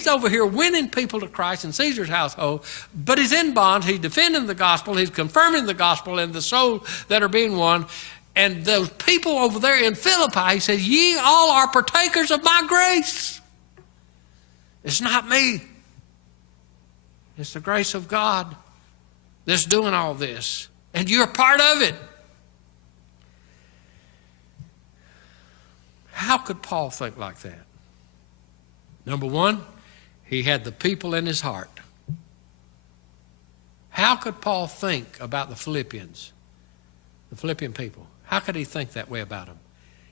He's over here winning people to Christ in Caesar's household, but he's in bonds. He's defending the gospel. He's confirming the gospel in the souls that are being won. And those people over there in Philippi, he says, ye all are partakers of my grace. It's not me. It's the grace of God that's doing all this. And you're part of it. How could Paul think like that? Number one, he had the people in his heart. How could Paul think about the Philippian people? How could he think that way about them?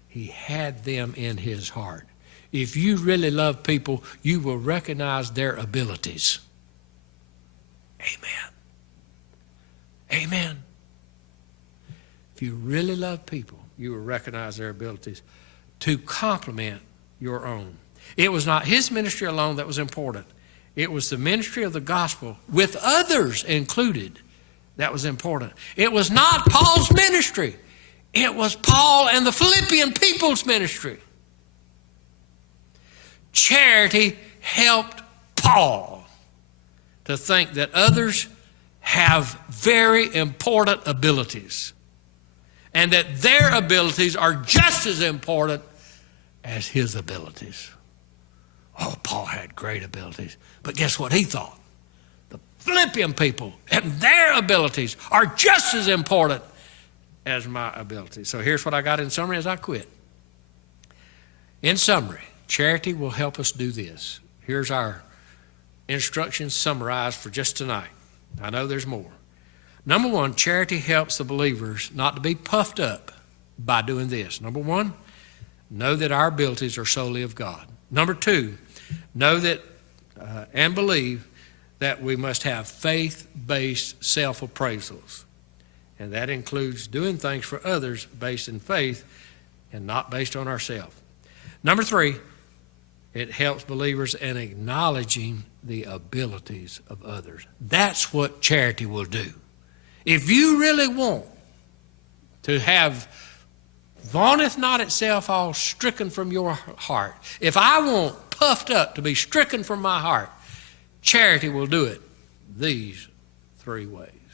He had them in his heart. If you really love people, you will recognize their abilities. Amen. Amen. If you really love people, you will recognize their abilities to complement your own. It was not his ministry alone that was important. It was the ministry of the gospel with others included that was important. It was not Paul's ministry. It was Paul and the Philippian people's ministry. Charity helped Paul to think that others have very important abilities and that their abilities are just as important as his abilities. Oh, Paul had great abilities. But guess what he thought? The Philippian people and their abilities are just as important as my abilities. So here's what I got in summary as I quit. In summary, charity will help us do this. Here's our instructions summarized for just tonight. I know there's more. Number one, charity helps the believers not to be puffed up by doing this. Number one, know that our abilities are solely of God. Number two, know that and believe that we must have faith-based self-appraisals. And that includes doing things for others based in faith and not based on ourselves. Number three, it helps believers in acknowledging the abilities of others. That's what charity will do. If you really want to have vaunteth not itself all stricken from your heart, if I want puffed up to be stricken from my heart, charity will do it these three ways.